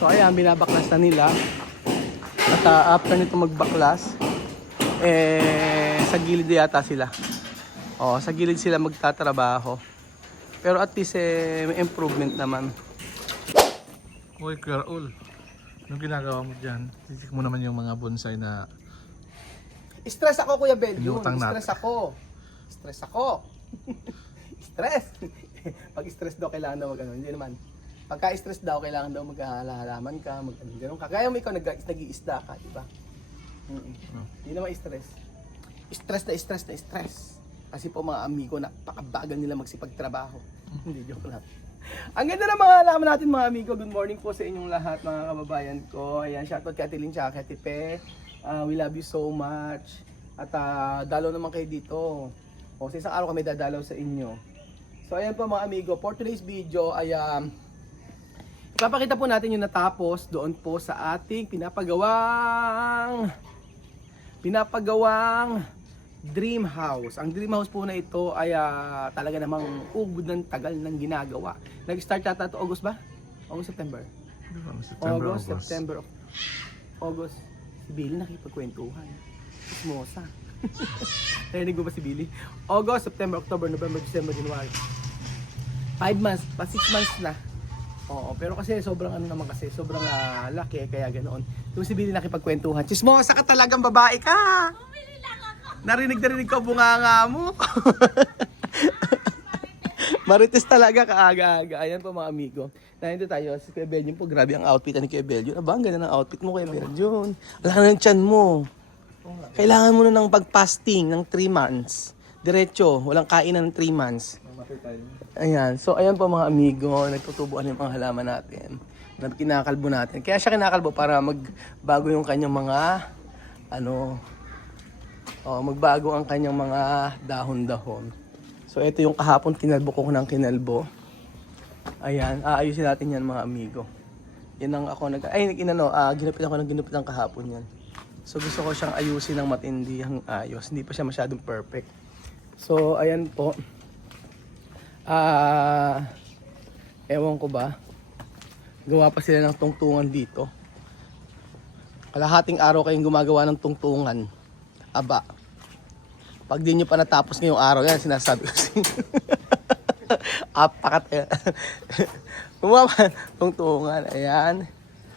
So ayan, binabaklas na nila. At after nito magbaklas, sa gilid yata sila. Sa gilid sila magtatrabaho. Pero at least may improvement naman. Uy, Kuya Raul, anong ginagawa mo dyan? Titik mo naman yung mga bonsai na Stress ako, Kuya Belgium. Inutang natin. Stress ako. Stress. Pag stress daw, kailangan daw mag-ano. Hindi naman. Pagka-stress daw, kailangan daw mag-halaman ka, mag-ano. Ganun ka. Kaya mo ikaw nag-iisda ka, di ba? Hindi naman stress. Stress. Kasi po mga amigo, napakabagal nila magsipagtrabaho. Hindi, joke lang. Ang ganda ng mga alaman natin mga amigo. Good morning po sa inyong lahat mga kababayan ko. Ayan, shoutout kay Ate Lynn tsaka kay Ate Pe. We love you so much. At dalaw naman kayo dito. Sa isang araw kami dadalaw sa inyo. So ayan po mga amigo. For today's video ay ipapakita po natin yung natapos doon po sa ating pinapagawang dream house. Ang dream house po na ito ay talaga namang ugod ng tagal ng ginagawa. Nag-start yata ito August ba? September. August. Si Billy nakipagkwentuhan. Ismosa. Narinig mo ba si Billy? August, September, October, November, December, January. 5 months, 6 months na. Pero kasi sobrang sobrang laki kaya ganoon. Yung si Billy nakipagkwentuhan. Chismosa ka talagang babae ka! Narinig ko bunganga mo. Marites talaga kaaga-aga. Ayan po mga amigo. Nandito tayo. Si Kuya Belgium po. Grabe ang outfit ni Kuya Belgium. Ang ganda ng outfit mo Kuya Belgium. Wala ka ng tiyan mo. Kailangan mo na ng pag-fasting ng 3 months. Diretso. Walang kainan ng 3 months. Ayan. So ayan po mga amigo. Nagtutubuan yung mga halaman natin. Kinakalbo natin. Kaya siya kinakalbo para magbago yung kanyang mga magbago ang kanyang mga dahon-dahon. So ito yung kahapon kinalbo ko ng kinalbo. Ayan, aayusin natin yan mga amigo. Yan ang ako ginupit ako ng ginupit ng kahapon yan. So gusto ko siyang ayusin ng matindi ang ayos. Hindi pa siya masyadong perfect. So ayan po. Ewan ko ba. Gawa pa sila ng tungtungan dito. Kalahating araw kayong gumagawa ng tungtungan. Aba, pag di nyo pa natapos ngayong araw, yan sinasabi ko sa inyo. Apakat. Tungtungan, ayan.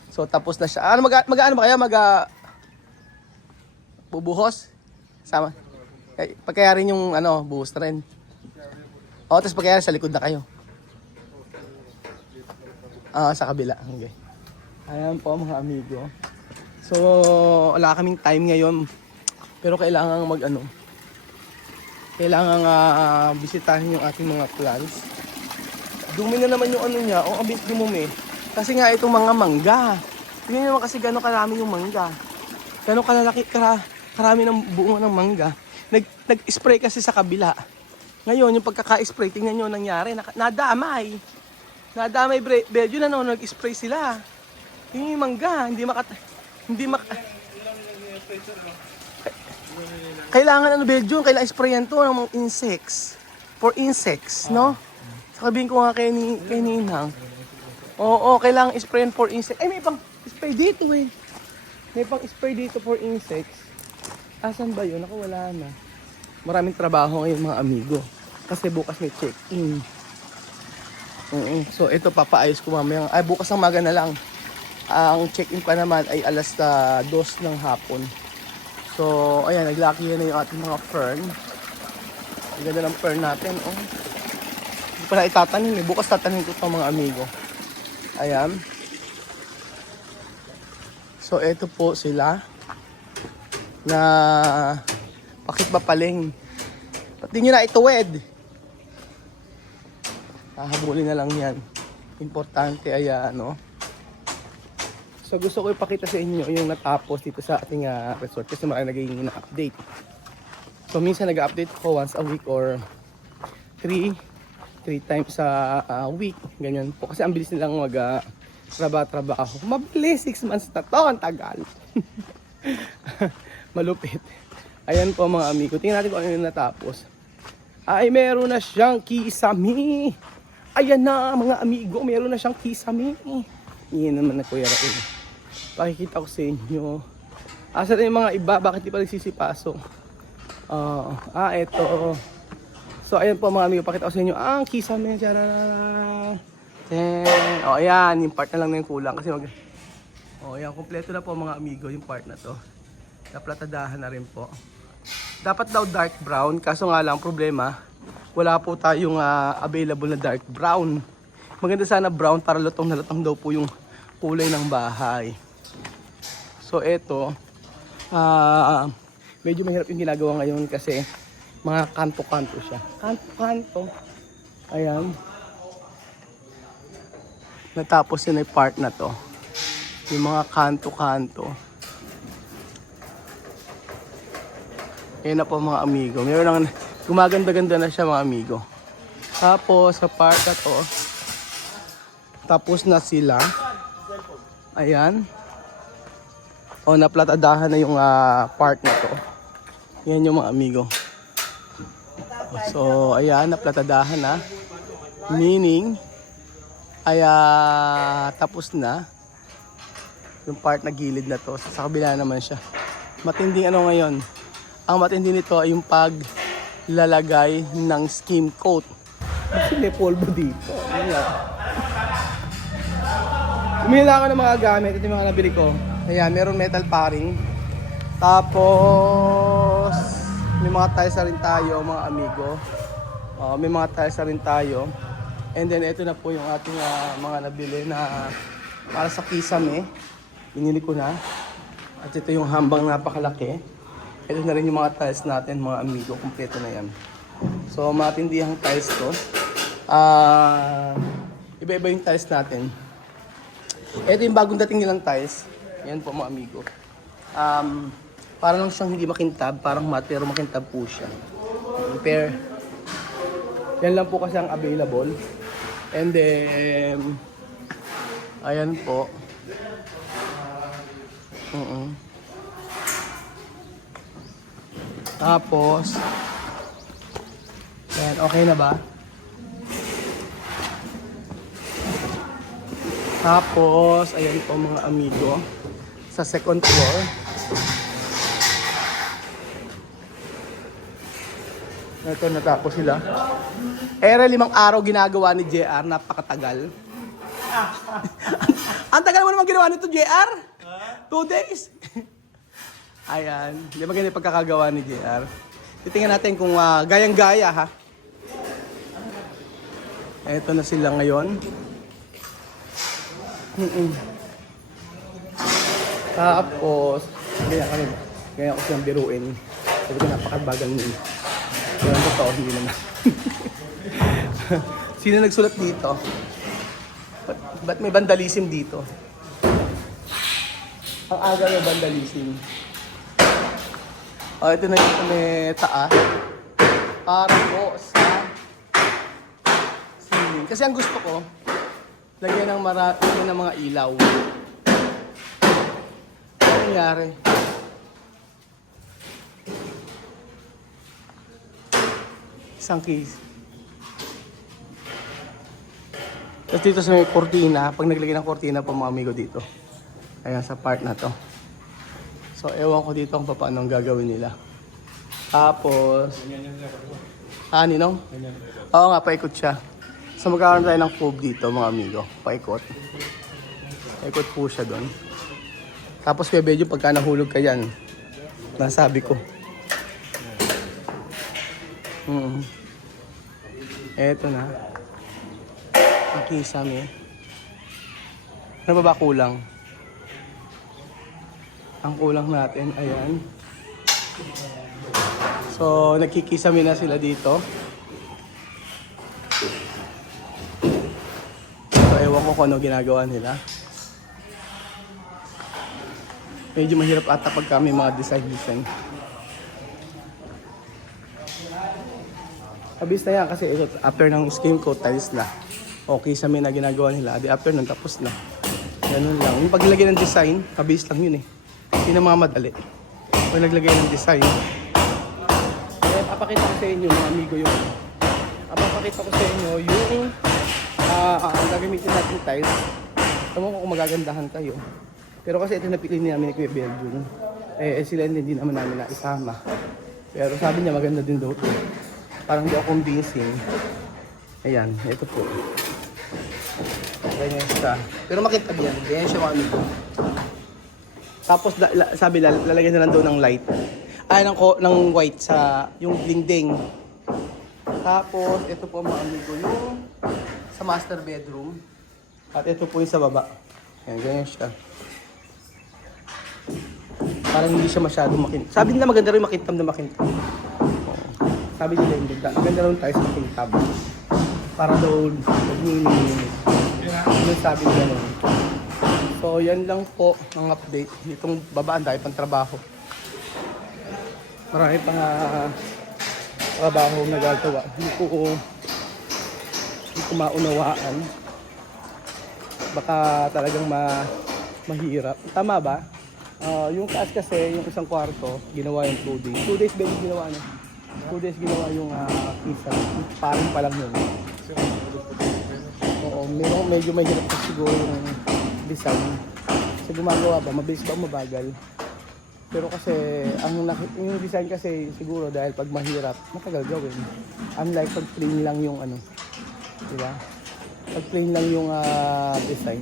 So tapos na siya. Mag-ano ba kayo? Bubuhos? Sama? Pagkayarin yung buhos na rin. Tapos pagkayarin sa likod na kayo. Sa kabila. Okay. Ayan po mga amigo. So wala kaming time ngayon. Pero kailangan bisitahin yung ating mga plants. Dumi na naman yung niya. Ang abis dumumi. Kasi nga itong mga mangga. Tingnan naman kasi gano'ng karami yung mangga. Gano'ng karami ng buong ng mangga. Nag-spray kasi sa kabila. Ngayon, yung pagkaka-spray, tingnan nyo nangyari. Nadamay. Belgium na nag-spray sila. Yung mangga, kailangan Belgium, kailangan sprayan to ng mga insects. For insects, no? Sabihin ko nga kay Ninang. Kailangan sprayan for insects. May pang spray dito May pang spray dito for insects. Asan ba yun? Naku, wala na. Maraming trabaho ngayon mga amigo. Kasi bukas may check-in. So ito papaayos ko mamaya. Bukas ang maga na lang. Ang check-in pa naman ay alas 2 ng hapon. So, ayan, naglaki na yung ating mga fern. Ang ganda ng fern natin, Hindi pa na itatanim, Bukas tatanim ko itong mga amigo. Ayan. So, ito po sila. Na pakitbapaling. Pati nyo na ituwid. Hahabulin na lang yan. Importante, ayan, So gusto ko ipakita sa inyo yung natapos dito sa ating resort kasi marami naging na-update. So minsan nag-update ko once a week or 3 times a week. Ganyan po. Kasi ang bilis nilang trabaho. Mabilis, 6 months na to. Ang tagal. Malupit. Ayan po mga amigo. Tingnan natin kung ano yung natapos. Ay meron na siyang kisame. Ayan na mga amigo. Meron na siyang kisame. Iyan naman na Kuya Raul. Pakikita ko sa inyo. Asa na yung mga iba? Bakit di pa nagsisipasok? Eto. So, ayan po mga amigo. Pakita ko sa inyo. Ang kisame. Chararara. Ayan. Yung part na lang na yung kulang. Kasi ayan. Kompleto na po mga amigo yung part na to. Naplatadahan na rin po. Dapat daw dark brown. Kaso nga lang, problema, wala po tayong available na dark brown. Maganda sana brown para lutong na lutong daw po yung kulay ng bahay. So eto, medyo mahirap yung ginagawa ngayon kasi mga kanto-kanto siya. Kanto-kanto. Ayan. Natapos yun yung part na to. Yung mga kanto-kanto. Ayan na po mga amigo. Meron lang, gumaganda-ganda na siya mga amigo. Tapos sa part na to, tapos na sila. Ayan. Naplatadahan na yung part na to. Yan yung mga amigo. So, ayan, naplatadahan na. Meaning, tapos na. Yung part na gilid na to. Sa kabila naman siya. Matinding ano ngayon. Ang matindi nito ay yung paglalagay ng skim coat. Kasi may polvo dito. Umila ako ng mga gamit. Ito yung mga nabili ko. Ayan, meron metal paring. Tapos, may mga tiles na rin tayo, mga amigo. May mga tiles na rin tayo. And then, ito na po yung ating mga nabili na para sa kisame. Binili ko na. At ito yung hambang napakalaki. Ito na rin yung mga tiles natin, mga amigo. Kompleto na yan. So, matindihang tiles to. Iba-iba yung tiles natin. Ito yung bagong dating nilang tiles. Ayan po mga amigo. Parang lang siyang hindi makintab. Parang matte pero makintab po siya. Pair. Yan lang po kasi ang available. And then, ayan po. Tapos, ayan, okay na ba? Tapos, ayan po mga amigo, sa second floor. Ito, natapos sila. 5 araw ginagawa ni JR, napakatagal. Ang tagal mo naman ginawa nito, JR? 2 days. Ayan, di ba ganyan pagkakagawa ni JR? Titingnan natin kung gayang-gaya ha. Ito na sila ngayon. Tapos, ganyan ko siyang biruin. Sabi ko napakabagal niya. Pero ang totoo, hindi naman. Sino nagsulat dito? Ba't may vandalism dito? Ang aga may vandalism. Ito na yung may taas. Para po sa ceiling. Kasi ang gusto ko, lagyan ng mga ilaw. Ano nangyari? Isang case. Tapos dito sa may kortina, pag naglagay ng kortina po mga amigo dito. Ayan sa part na to. So ewan ko dito kung paano ang gagawin nila. Tapos, ninong? Oo nga, paikot siya. So magkakaroon tayo ng cove dito mga amigo. Paikot. Paikot po siya doon. Tapos kuya Bedyo, pagka nahulog ka yan, nasabi ko. Eto na. Ang kisame. Ano ba kulang? Ang kulang natin, ayan. So, nagkikisame na sila dito. So, ewan ko kung ano ginagawa nila. Medyo mahirap ata pagka may mga design. Abis na yan kasi after ng skim coat, tiles na. Okay sa may na ginagawa nila. Di after nun, tapos na. Ganun lang. Yung paglagay ng design, abis lang yun eh. Hindi na mga madali. Kung naglagay ng design. Kaya papakita ko sa inyo mga amigo yung papakita ko sa inyo yung ang gagamitin natin tiles Tama ko kung magagandahan kayo. Pero kasi ito napili namin ni Kuya Belgium. Sila hindi naman namin naisama. Pero sabi niya maganda din daw ito. Parang hindi ako convincing. Ayan, ito po. Ganyan siya. Pero makintab yan. Ganyan siya mga amigo. Tapos sabi lalagyan na lang daw ng light. Ng white sa yung dingding. Tapos ito po mga amigo yung sa master bedroom. At ito po yung sa baba. Ayan, ganyan siya. Parang hindi siya masyado makintab. Sabi nila maganda rin makintab na makintab. Sabi nila hindi. Maganda rin tayo sa makintab. Para daw nagniningin. Yung sabi nila nun. So yan lang po ang update. Itong babaan tayo pang trabaho. Marami pang trabaho na gagawa. Hindi ko maunawaan. Baka talagang mahirap. Tama ba? Yung taas kasi, yung isang kwarto, ginawa yung 2 days. 2 days ba yung ginawa? 2 days ginawa yung pizza. Parang pa lang yun. Oo, medyo mahirap pa siguro yung design. Kasi gumagawa ba? Mabilis ba o mabagal? Pero kasi, yung design kasi siguro dahil pag mahirap, matagal gawin. Unlike pag plain lang yung diba? Pag plain lang yung design.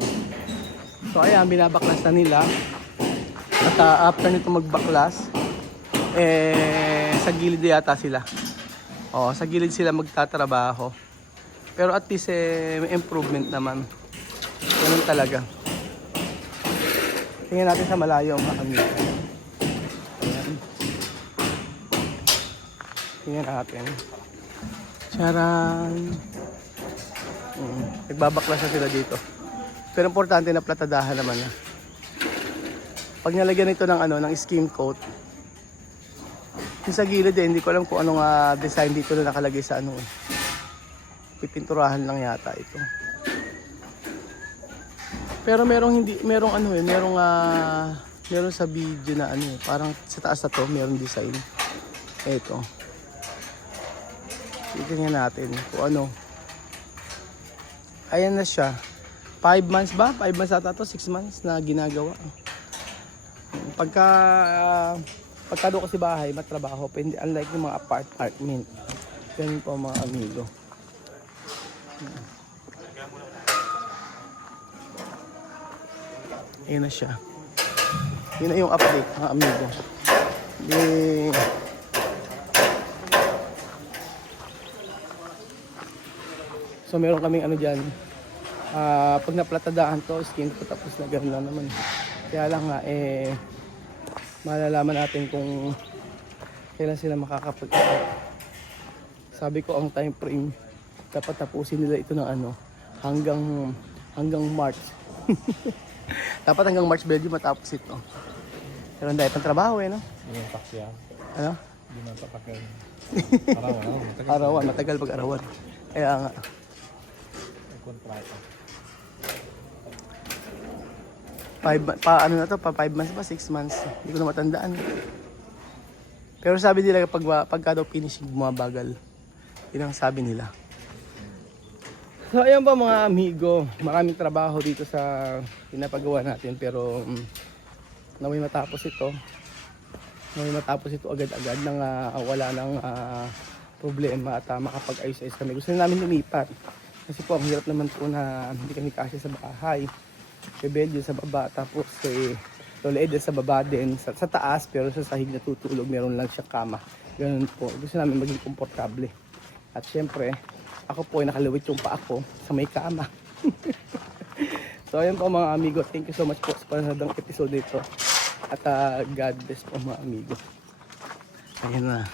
So ayan, binabaklas na nila. At after nito magbaklas, sa gilid yata sila. Sa gilid sila magtatrabaho. Pero at least may improvement naman. Ganun talaga. Tingnan natin sa malayo mga amigo. Ayan. Tingnan natin. Charan! Nagbabaklas na sila dito. Pero importante na platadahan naman na. Pag nalagyan ito ng skim coat, yung sa gilid hindi ko alam kung anong design dito na nakalagay sa pipinturahan lang yata ito. Pero merong sa video na parang sa taas na to, merong design. Ito. Tingnan natin kung ano. Ayan na siya. 5 months ba? 5 months ata to, 6 months na ginagawa. Pagka doon kasi bahay, matrabaho, hindi unlike yung mga apartment. Ganun po mga amigo. Ayan na siya. Yun na yung update mga amigo. So meron kaming dyan. Pag naplatadaan to, skin ko tapos na gano'n lang naman. Kaya lang nga malalaman natin kung kailan sila makakapag-out. Sabi ko ang time frame dapat tapusin nila ito ng hanggang March. Dapat hanggang March Belgium matapos ito. Pero dahil pang trabaho no? Hindi mo pakya. Ano? Hindi mo pakya. Arawan, matagal pag arawan. Kaya nga. Kontrata. 5 months ba? 6 months. Hindi ko na matandaan. Pero sabi nila pagka daw finishing bumabagal. Yun ang sabi nila. So ayan pa mga amigo. Maraming trabaho dito sa pinapagawa natin. Pero naway matapos ito. Agad-agad nang wala ng problema at makapag-ayos-ayos kami. Gusto na namin lumipat. Kasi po ang hirap naman po na hindi kami kasi sa bahay. Rebellion sa baba, tapos Lola Eden sa baba din, sa taas, pero sa sahig na tutulog, meron lang siya kama. Ganun po. Gusto namin maging komportable. At syempre, ako po ay nakalawit yung paa ko sa may kama. So ayun po mga amigo, thank you so much po sa panonood ng episode nito. At God bless po mga amigo. Ayun na.